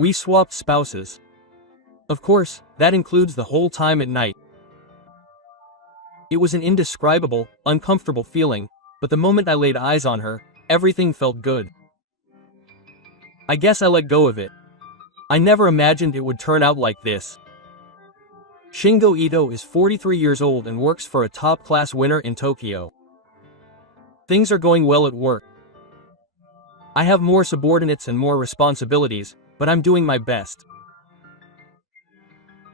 We swapped spouses. Of course, that includes the whole time at night. It was an indescribable, uncomfortable feeling, but the moment I laid eyes on her, everything felt good. I guess I let go of it. I never imagined it would turn out like this. Shingo Ito is 43 years old and works for a top-class winner in Tokyo. Things are going well at work. I have more subordinates and more responsibilities, but I'm doing my best.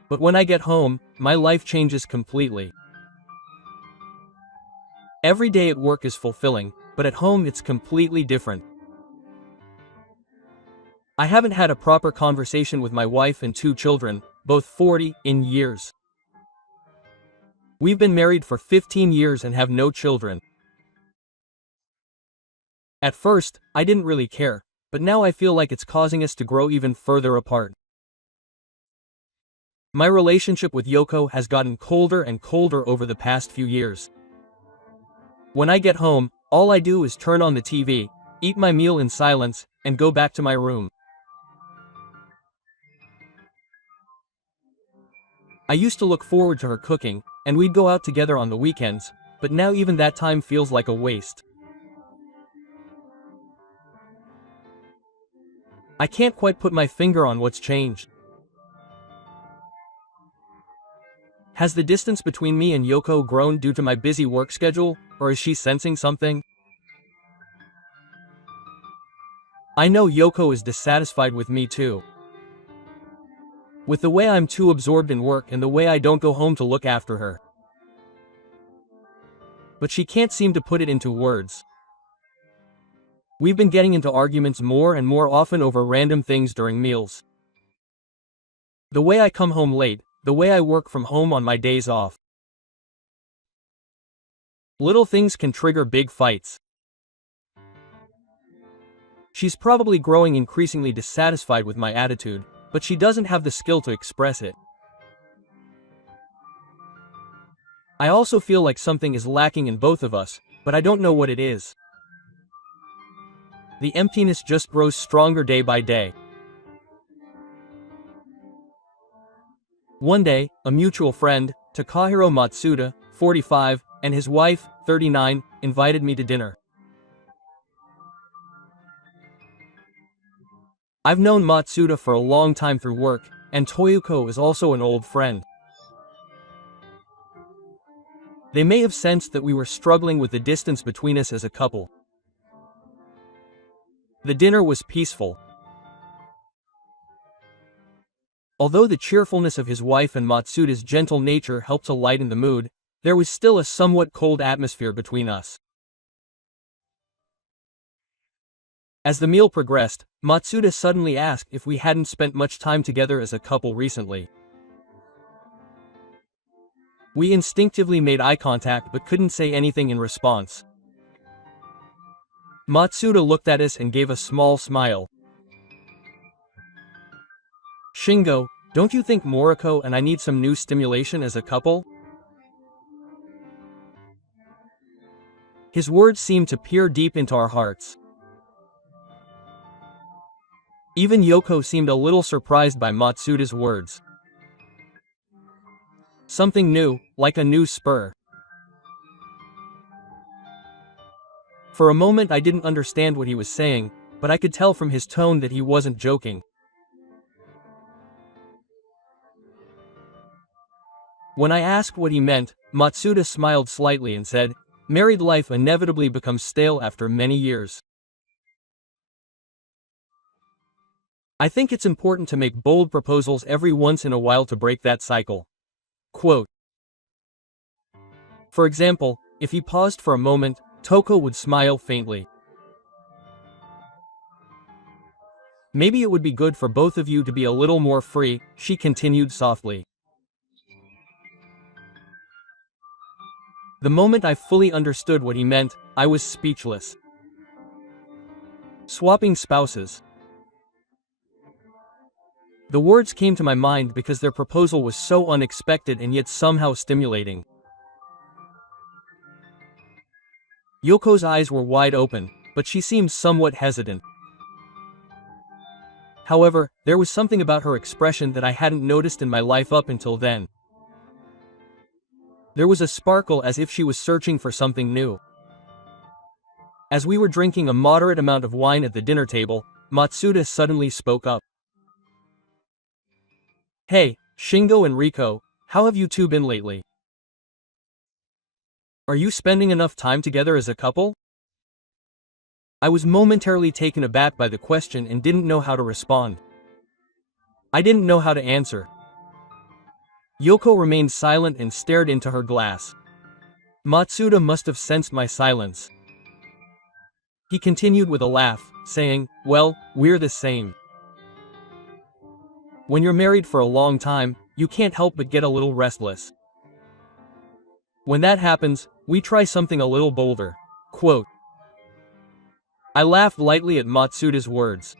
But when I get home, my life changes completely. Every day at work is fulfilling, but at home it's completely different. I haven't had a proper conversation with my wife and 2 children, both 40, in years. We've been married for 15 years and have no children. At first, I didn't really care, but now I feel like it's causing us to grow even further apart. My relationship with Yoko has gotten colder and colder over the past few years. When I get home, all I do is turn on the TV, eat my meal in silence, and go back to my room. I used to look forward to her cooking, and we'd go out together on the weekends, but now even that time feels like a waste. I can't quite put my finger on what's changed. Has the distance between me and Yoko grown due to my busy work schedule, or is she sensing something? I know Yoko is dissatisfied with me too. With the way I'm too absorbed in work and the way I don't go home to look after her. But she can't seem to put it into words. We've been getting into arguments more and more often over random things during meals. The way I come home late, the way I work from home on my days off. Little things can trigger big fights. She's probably growing increasingly dissatisfied with my attitude, but she doesn't have the skill to express it. I also feel like something is lacking in both of us, but I don't know what it is. The emptiness just grows stronger day by day. One day, a mutual friend, Takahiro Matsuda, 45, and his wife, 39, invited me to dinner. I've known Matsuda for a long time through work, and Toyuko is also an old friend. They may have sensed that we were struggling with the distance between us as a couple. The dinner was peaceful. Although the cheerfulness of his wife and Matsuda's gentle nature helped to lighten the mood, there was still a somewhat cold atmosphere between us. As the meal progressed, Matsuda suddenly asked if we hadn't spent much time together as a couple recently. We instinctively made eye contact but couldn't say anything in response. Matsuda looked at us and gave a small smile. Shingo, don't you think Moriko and I need some new stimulation as a couple? His words seemed to peer deep into our hearts. Even Yoko seemed a little surprised by Matsuda's words. Something new, like a new spur. For a moment I didn't understand what he was saying, but I could tell from his tone that he wasn't joking. When I asked what he meant, Matsuda smiled slightly and said, "Married life inevitably becomes stale after many years. I think it's important to make bold proposals every once in a while to break that cycle." Quote. For example, if he paused for a moment, Toko would smile faintly. Maybe it would be good for both of you to be a little more free, she continued softly. The moment I fully understood what he meant, I was speechless. Swapping spouses. The words came to my mind because their proposal was so unexpected and yet somehow stimulating. Yoko's eyes were wide open, but she seemed somewhat hesitant. However, there was something about her expression that I hadn't noticed in my life up until then. There was a sparkle as if she was searching for something new. As we were drinking a moderate amount of wine at the dinner table, Matsuda suddenly spoke up. "Hey, Shingo and Riko, how have you two been lately? Are you spending enough time together as a couple?" I was momentarily taken aback by the question and didn't know how to respond. I didn't know how to answer. Yoko remained silent and stared into her glass. Matsuda must have sensed my silence. He continued with a laugh, saying, "Well, we're the same. When you're married for a long time, you can't help but get a little restless. When that happens, we try something a little bolder." Quote. I laughed lightly at Matsuda's words.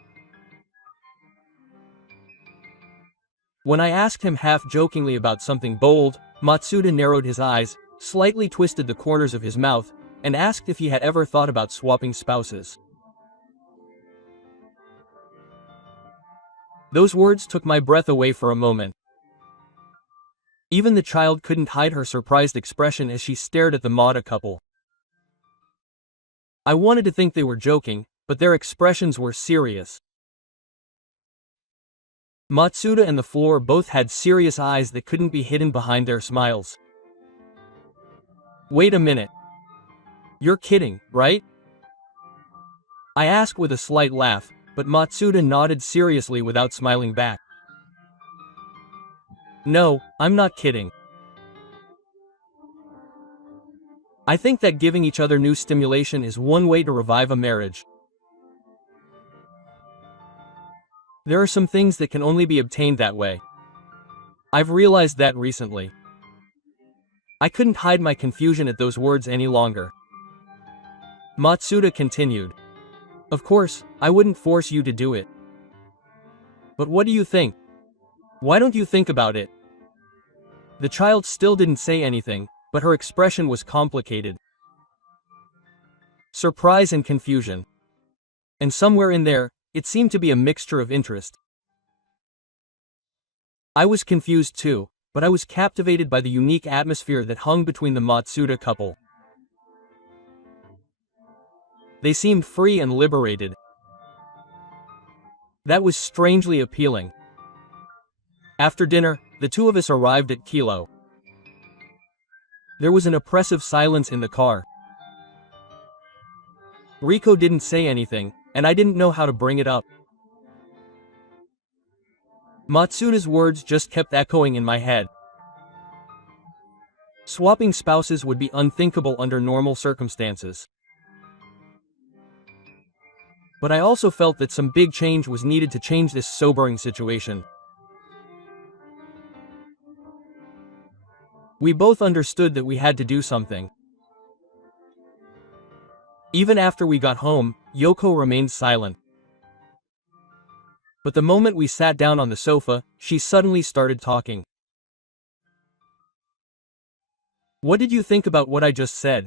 When I asked him half-jokingly about something bold, Matsuda narrowed his eyes, slightly twisted the corners of his mouth, and asked if he had ever thought about swapping spouses. Those words took my breath away for a moment. Even the child couldn't hide her surprised expression as she stared at the Mata couple. I wanted to think they were joking, but their expressions were serious. Matsuda and the floor both had serious eyes that couldn't be hidden behind their smiles. "Wait a minute. You're kidding, right?" I asked with a slight laugh, but Matsuda nodded seriously without smiling back. "No, I'm not kidding. I think that giving each other new stimulation is one way to revive a marriage. There are some things that can only be obtained that way. I've realized that recently." I couldn't hide my confusion at those words any longer. Matsuda continued. "Of course, I wouldn't force you to do it. But what do you think? Why don't you think about it?" The child still didn't say anything, but her expression was complicated. Surprise and confusion. And somewhere in there, it seemed to be a mixture of interest. I was confused too, but I was captivated by the unique atmosphere that hung between the Matsuda couple. They seemed free and liberated. That was strangely appealing. After dinner, the two of us arrived at Kilo. There was an oppressive silence in the car. Riko didn't say anything, and I didn't know how to bring it up. Matsuda's words just kept echoing in my head. Swapping spouses would be unthinkable under normal circumstances. But I also felt that some big change was needed to change this sobering situation. We both understood that we had to do something. Even after we got home, Yoko remained silent. But the moment we sat down on the sofa, she suddenly started talking. "What did you think about what I just said?"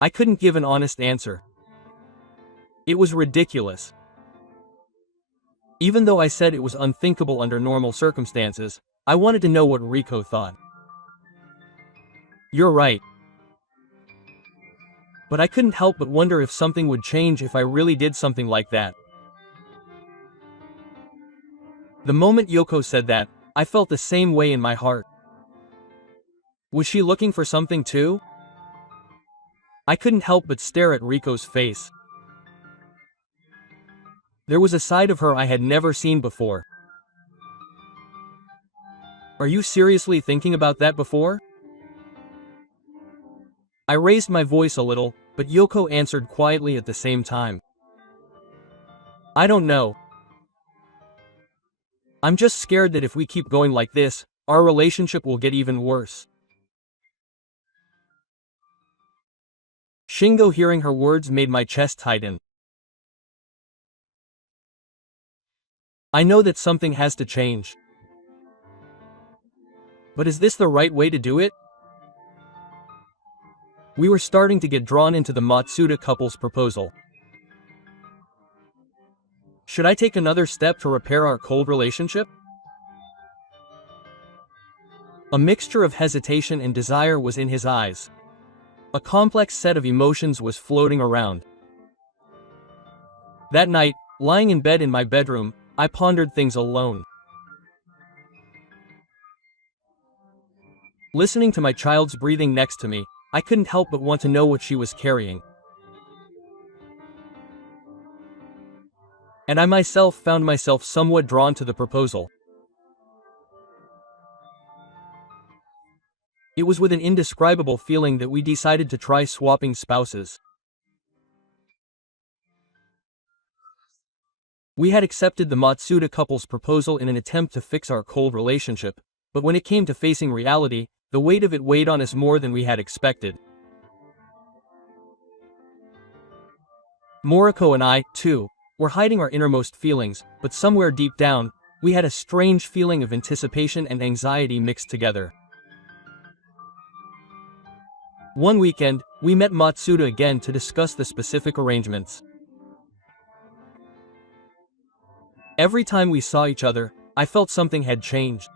I couldn't give an honest answer. It was ridiculous. Even though I said it was unthinkable under normal circumstances, I wanted to know what Riko thought. "You're right. But I couldn't help but wonder if something would change if I really did something like that." The moment Yoko said that, I felt the same way in my heart. Was she looking for something too? I couldn't help but stare at Riko's face. There was a side of her I had never seen before. "Are you seriously thinking about that before?" I raised my voice a little, but Yoko answered quietly at the same time. "I don't know. I'm just scared that if we keep going like this, our relationship will get even worse." Shingo hearing her words made my chest tighten. I know that something has to change. But is this the right way to do it? We were starting to get drawn into the Matsuda couple's proposal. Should I take another step to repair our cold relationship? A mixture of hesitation and desire was in his eyes. A complex set of emotions was floating around. That night, lying in bed in my bedroom, I pondered things alone. Listening to my child's breathing next to me, I couldn't help but want to know what she was carrying. And I myself found myself somewhat drawn to the proposal. It was with an indescribable feeling that we decided to try swapping spouses. We had accepted the Matsuda couple's proposal in an attempt to fix our cold relationship, but when it came to facing reality, the weight of it weighed on us more than we had expected. Moriko and I, too, were hiding our innermost feelings, but somewhere deep down, we had a strange feeling of anticipation and anxiety mixed together. One weekend, we met Matsuda again to discuss the specific arrangements. Every time we saw each other, I felt something had changed.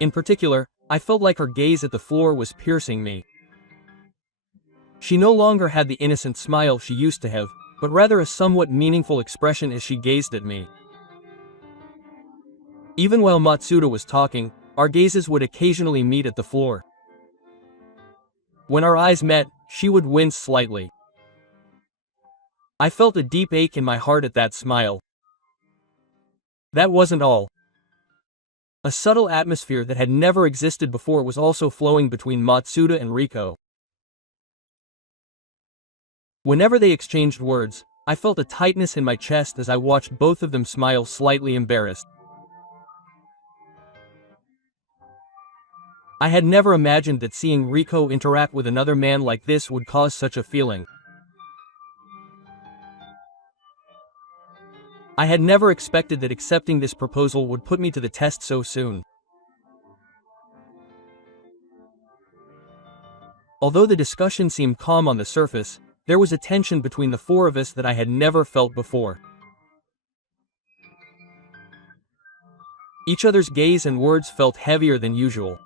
In particular, I felt like her gaze at the floor was piercing me. She no longer had the innocent smile she used to have, but rather a somewhat meaningful expression as she gazed at me. Even while Matsuda was talking, our gazes would occasionally meet at the floor. When our eyes met, she would wince slightly. I felt a deep ache in my heart at that smile. That wasn't all. A subtle atmosphere that had never existed before was also flowing between Matsuda and Riko. Whenever they exchanged words, I felt a tightness in my chest as I watched both of them smile slightly embarrassed. I had never imagined that seeing Riko interact with another man like this would cause such a feeling. I had never expected that accepting this proposal would put me to the test so soon. Although the discussion seemed calm on the surface, there was a tension between the four of us that I had never felt before. Each other's gaze and words felt heavier than usual.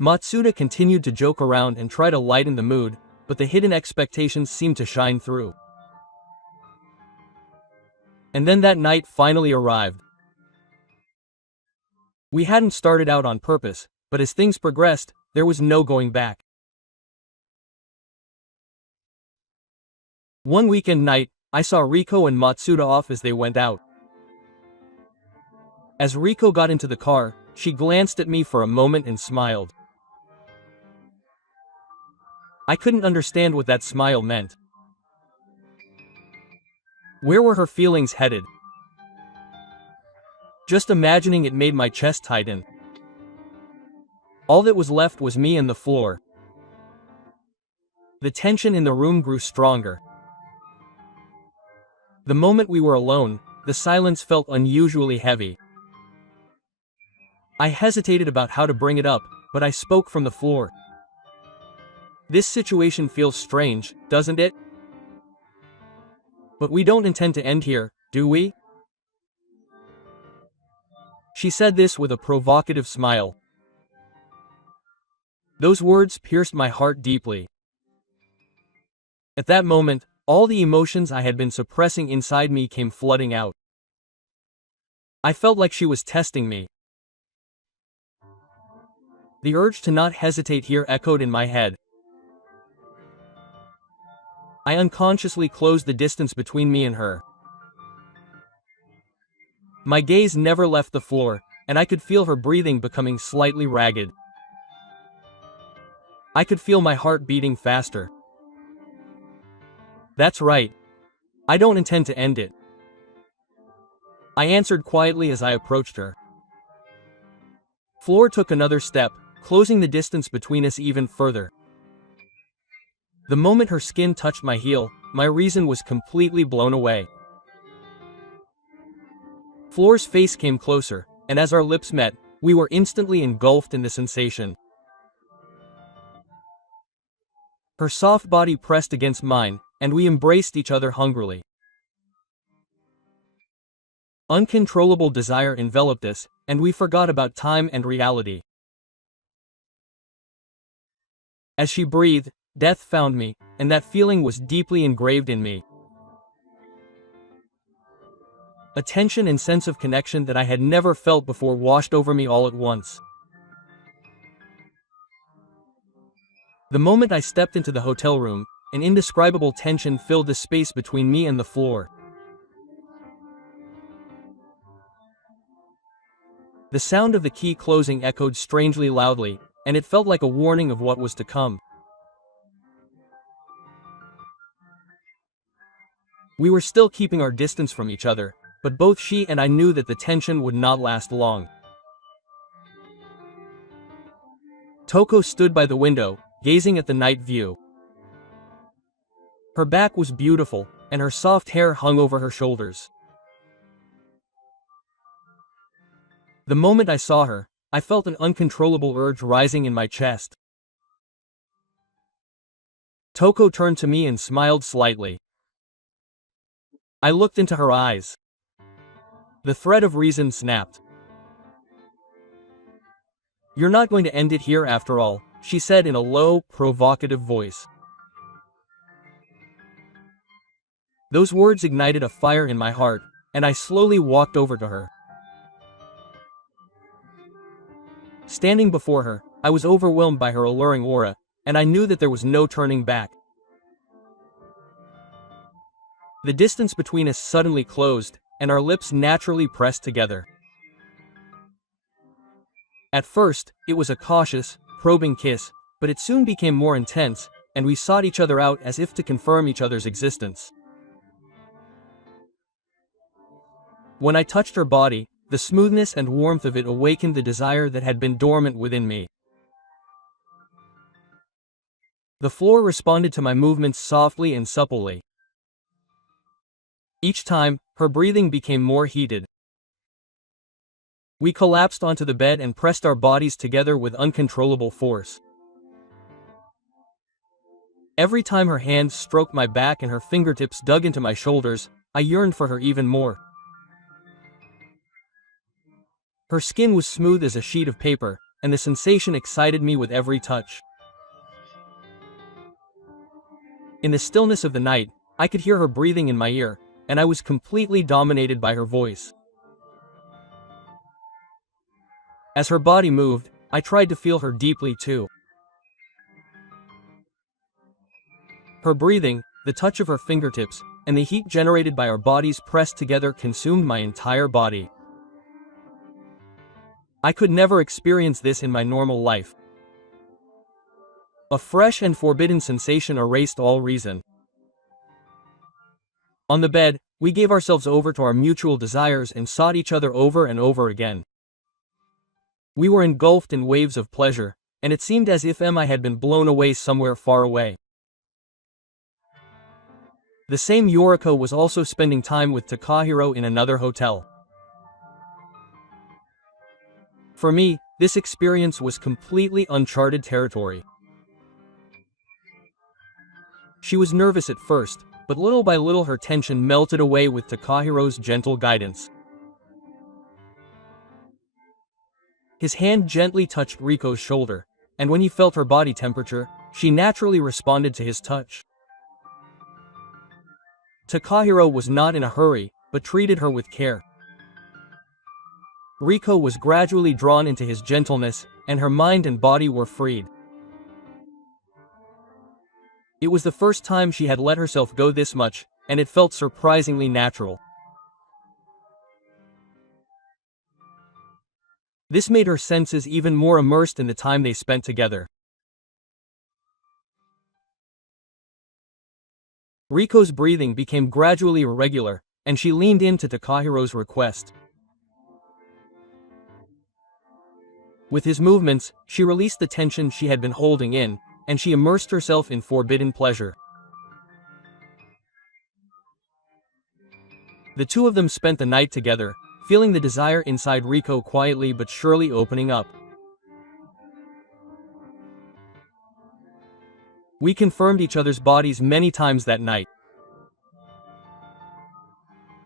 Matsuda continued to joke around and try to lighten the mood, but the hidden expectations seemed to shine through. And then that night finally arrived. We hadn't started out on purpose, but as things progressed, there was no going back. One weekend night, I saw Riko and Matsuda off as they went out. As Riko got into the car, she glanced at me for a moment and smiled. I couldn't understand what that smile meant. Where were her feelings headed? Just imagining it made my chest tighten. All that was left was me and the floor. The tension in the room grew stronger. The moment we were alone, the silence felt unusually heavy. I hesitated about how to bring it up, but I spoke from the floor. This situation feels strange, doesn't it? But we don't intend to end here, do we? She said this with a provocative smile. Those words pierced my heart deeply. At that moment, all the emotions I had been suppressing inside me came flooding out. I felt like she was testing me. The urge to not hesitate here echoed in my head. I unconsciously closed the distance between me and her. My gaze never left the floor, and I could feel her breathing becoming slightly ragged. I could feel my heart beating faster. That's right. I don't intend to end it. I answered quietly as I approached her. Floor took another step, closing the distance between us even further. The moment her skin touched my heel, my reason was completely blown away. Floor's face came closer, and as our lips met, we were instantly engulfed in the sensation. Her soft body pressed against mine, and we embraced each other hungrily. Uncontrollable desire enveloped us, and we forgot about time and reality. As she breathed, death found me, and that feeling was deeply engraved in me. A tension and sense of connection that I had never felt before washed over me all at once. The moment I stepped into the hotel room, an indescribable tension filled the space between me and the floor. The sound of the key closing echoed strangely loudly, and it felt like a warning of what was to come. We were still keeping our distance from each other, but both she and I knew that the tension would not last long. Toko stood by the window, gazing at the night view. Her back was beautiful, and her soft hair hung over her shoulders. The moment I saw her, I felt an uncontrollable urge rising in my chest. Toko turned to me and smiled slightly. I looked into her eyes. The thread of reason snapped. "You're not going to end it here after all," she said in a low, provocative voice. Those words ignited a fire in my heart, and I slowly walked over to her. Standing before her, I was overwhelmed by her alluring aura, and I knew that there was no turning back. The distance between us suddenly closed, and our lips naturally pressed together. At first, it was a cautious, probing kiss, but it soon became more intense, and we sought each other out as if to confirm each other's existence. When I touched her body, the smoothness and warmth of it awakened the desire that had been dormant within me. The floor responded to my movements softly and supplely. Each time, her breathing became more heated. We collapsed onto the bed and pressed our bodies together with uncontrollable force. Every time her hands stroked my back and her fingertips dug into my shoulders, I yearned for her even more. Her skin was smooth as a sheet of paper, and the sensation excited me with every touch. In the stillness of the night, I could hear her breathing in my ear, and I was completely dominated by her voice. As her body moved, I tried to feel her deeply too. Her breathing, the touch of her fingertips, and the heat generated by our bodies pressed together consumed my entire body. I could never experience this in my normal life. A fresh and forbidden sensation erased all reason. On the bed, we gave ourselves over to our mutual desires and sought each other over and over again. We were engulfed in waves of pleasure, and it seemed as if I had been blown away somewhere far away. The same Yoriko was also spending time with Takahiro in another hotel. For me, this experience was completely uncharted territory. She was nervous at first, but little by little her tension melted away with Takahiro's gentle guidance. His hand gently touched Riko's shoulder, and when he felt her body temperature, she naturally responded to his touch. Takahiro was not in a hurry, but treated her with care. Riko was gradually drawn into his gentleness, and her mind and body were freed. It was the first time she had let herself go this much, and it felt surprisingly natural. This made her senses even more immersed in the time they spent together. Riko's breathing became gradually irregular, and she leaned into Takahiro's request. With his movements, she released the tension she had been holding in, and she immersed herself in forbidden pleasure. The two of them spent the night together, feeling the desire inside Riko quietly but surely opening up. We confirmed each other's bodies many times that night.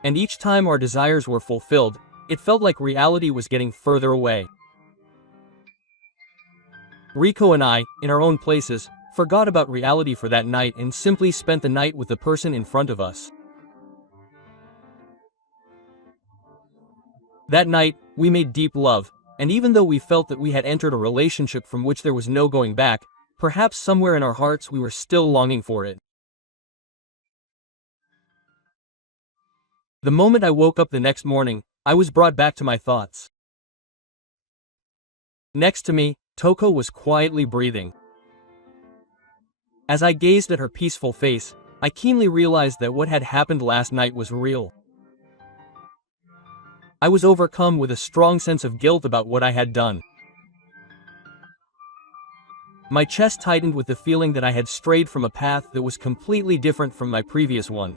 And each time our desires were fulfilled, it felt like reality was getting further away. Riko and I, in our own places, forgot about reality for that night and simply spent the night with the person in front of us. That night, we made deep love, and even though we felt that we had entered a relationship from which there was no going back, perhaps somewhere in our hearts we were still longing for it. The moment I woke up the next morning, I was brought back to my thoughts. Next to me, Toko was quietly breathing. As I gazed at her peaceful face, I keenly realized that what had happened last night was real. I was overcome with a strong sense of guilt about what I had done. My chest tightened with the feeling that I had strayed from a path that was completely different from my previous one.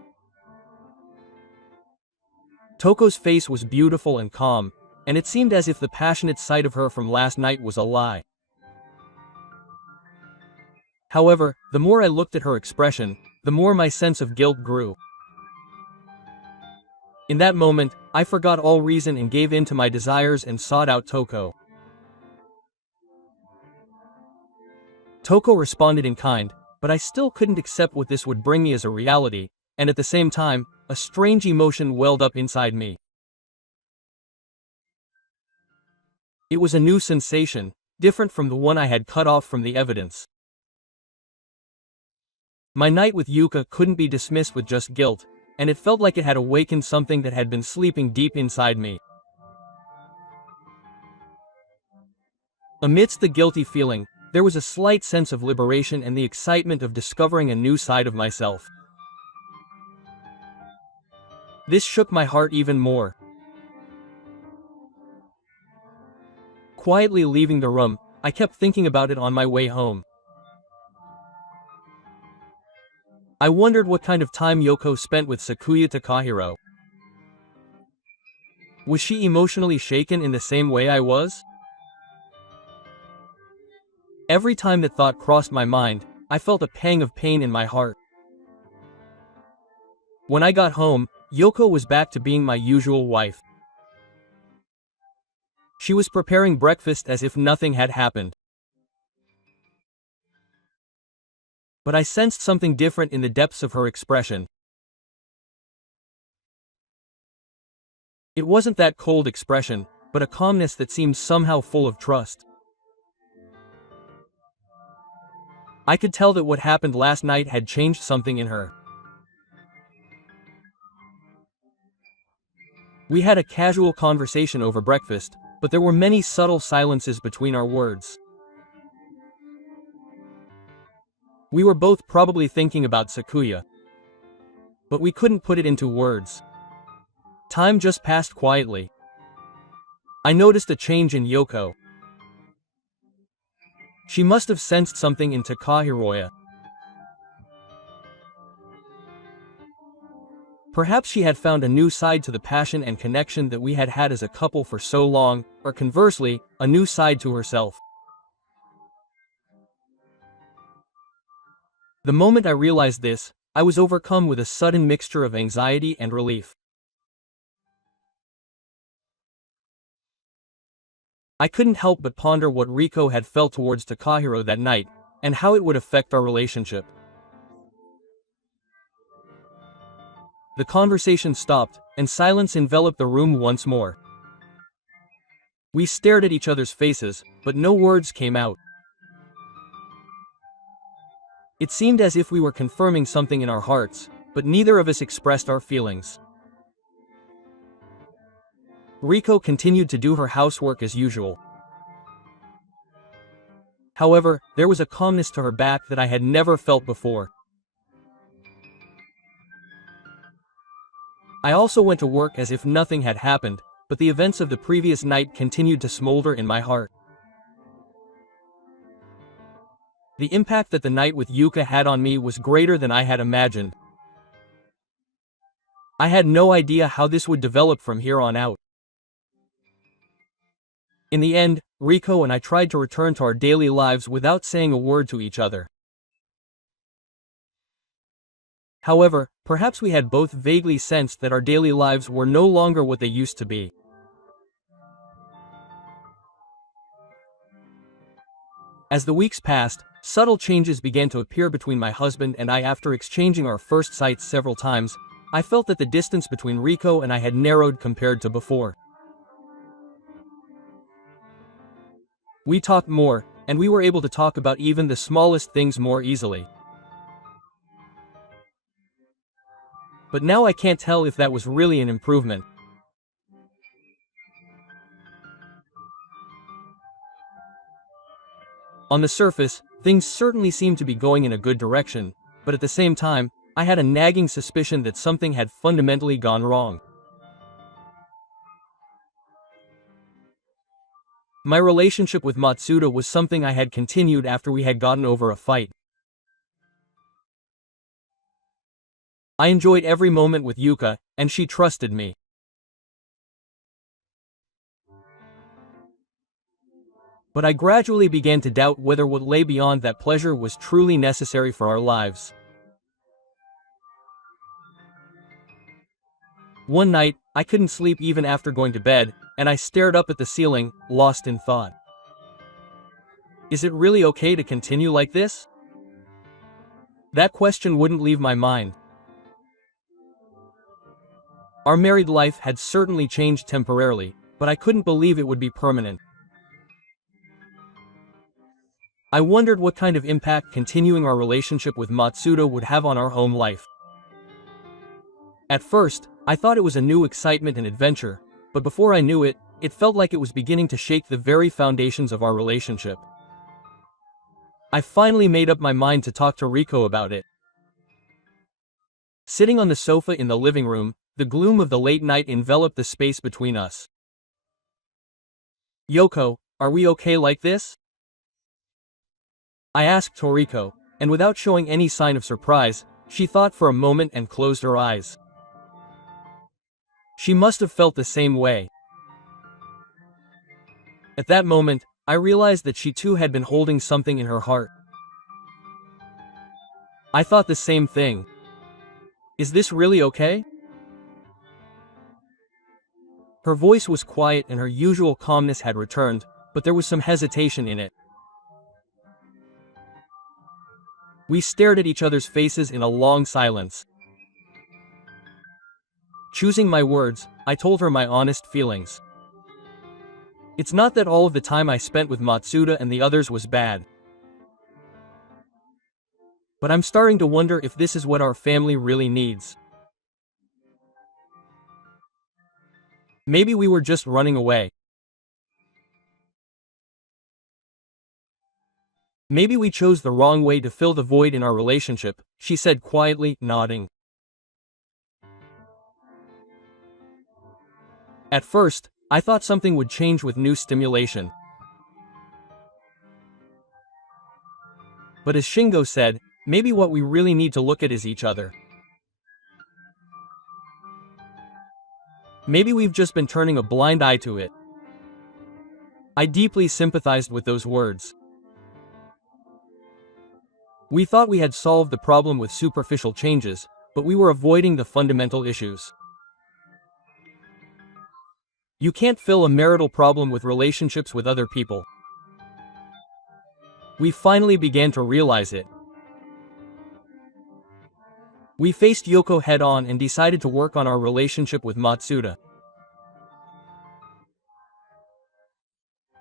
Toko's face was beautiful and calm, and it seemed as if the passionate sight of her from last night was a lie. However, the more I looked at her expression, the more my sense of guilt grew. In that moment, I forgot all reason and gave in to my desires and sought out Toko. Toko responded in kind, but I still couldn't accept what this would bring me as a reality, and at the same time, a strange emotion welled up inside me. It was a new sensation, different from the one I had cut off from the evidence. My night with Yuka couldn't be dismissed with just guilt, and it felt like it had awakened something that had been sleeping deep inside me. Amidst the guilty feeling, there was a slight sense of liberation and the excitement of discovering a new side of myself. This shook my heart even more. Quietly leaving the room, I kept thinking about it on my way home. I wondered what kind of time Yoko spent with Sakuya Takahiro. Was she emotionally shaken in the same way I was? Every time that thought crossed my mind, I felt a pang of pain in my heart. When I got home, Yoko was back to being my usual wife. She was preparing breakfast as if nothing had happened. But I sensed something different in the depths of her expression. It wasn't that cold expression, but a calmness that seemed somehow full of trust. I could tell that what happened last night had changed something in her. We had a casual conversation over breakfast, but there were many subtle silences between our words. We were both probably thinking about Sakuya, but we couldn't put it into words. Time just passed quietly. I noticed a change in Yoko. She must have sensed something in Takahiroya. Perhaps she had found a new side to the passion and connection that we had had as a couple for so long, or conversely, a new side to herself. The moment I realized this, I was overcome with a sudden mixture of anxiety and relief. I couldn't help but ponder what Riko had felt towards Takahiro that night, and how it would affect our relationship. The conversation stopped, and silence enveloped the room once more. We stared at each other's faces, but no words came out. It seemed as if we were confirming something in our hearts, but neither of us expressed our feelings. Riko continued to do her housework as usual. However, there was a calmness to her back that I had never felt before. I also went to work as if nothing had happened, but the events of the previous night continued to smolder in my heart. The impact that the night with Yuka had on me was greater than I had imagined. I had no idea how this would develop from here on out. In the end, Riko and I tried to return to our daily lives without saying a word to each other. However, perhaps we had both vaguely sensed that our daily lives were no longer what they used to be. As the weeks passed, subtle changes began to appear between my husband and I. After exchanging our first sights several times, I felt that the distance between Rico and I had narrowed compared to before. We talked more, and we were able to talk about even the smallest things more easily. But now I can't tell if that was really an improvement. On the surface, things certainly seemed to be going in a good direction, but at the same time, I had a nagging suspicion that something had fundamentally gone wrong. My relationship with Matsuda was something I had continued after we had gotten over a fight. I enjoyed every moment with Yuka, and she trusted me. But I gradually began to doubt whether what lay beyond that pleasure was truly necessary for our lives. One night, I couldn't sleep even after going to bed, and I stared up at the ceiling, lost in thought. Is it really okay to continue like this? That question wouldn't leave my mind. Our married life had certainly changed temporarily, but I couldn't believe it would be permanent. I wondered what kind of impact continuing our relationship with Matsuda would have on our home life. At first, I thought it was a new excitement and adventure, but before I knew it, it felt like it was beginning to shake the very foundations of our relationship. I finally made up my mind to talk to Rico about it. Sitting on the sofa in the living room, the gloom of the late night enveloped the space between us. "Yoko, are we okay like this?" I asked Toriko, and without showing any sign of surprise, she thought for a moment and closed her eyes. She must have felt the same way. At that moment, I realized that she too had been holding something in her heart. I thought the same thing. Is this really okay? Her voice was quiet and her usual calmness had returned, but there was some hesitation in it. We stared at each other's faces in a long silence. Choosing my words, I told her my honest feelings. It's not that all of the time I spent with Matsuda and the others was bad. But I'm starting to wonder if this is what our family really needs. Maybe we were just running away. Maybe we chose the wrong way to fill the void in our relationship, she said quietly, nodding. At first, I thought something would change with new stimulation. But as Shingo said, maybe what we really need to look at is each other. Maybe we've just been turning a blind eye to it. I deeply sympathized with those words. We thought we had solved the problem with superficial changes, but we were avoiding the fundamental issues. You can't fill a marital problem with relationships with other people. We finally began to realize it. We faced Yoko head-on and decided to work on our relationship with Matsuda.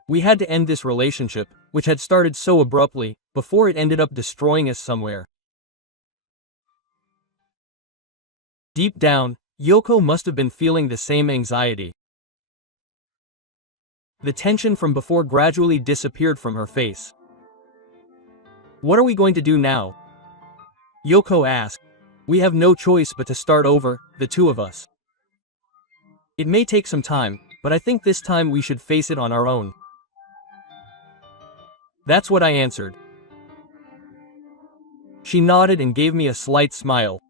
We had to end this relationship, which had started so abruptly, before it ended up destroying us somewhere. Deep down, Yoko must have been feeling the same anxiety. The tension from before gradually disappeared from her face. "What are we going to do now?" Yoko asked. "We have no choice but to start over, the two of us. It may take some time, but I think this time we should face it on our own." That's what I answered. She nodded and gave me a slight smile.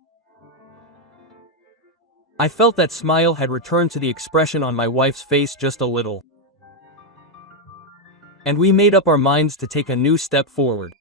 I felt that smile had returned to the expression on my wife's face just a little. And we made up our minds to take a new step forward.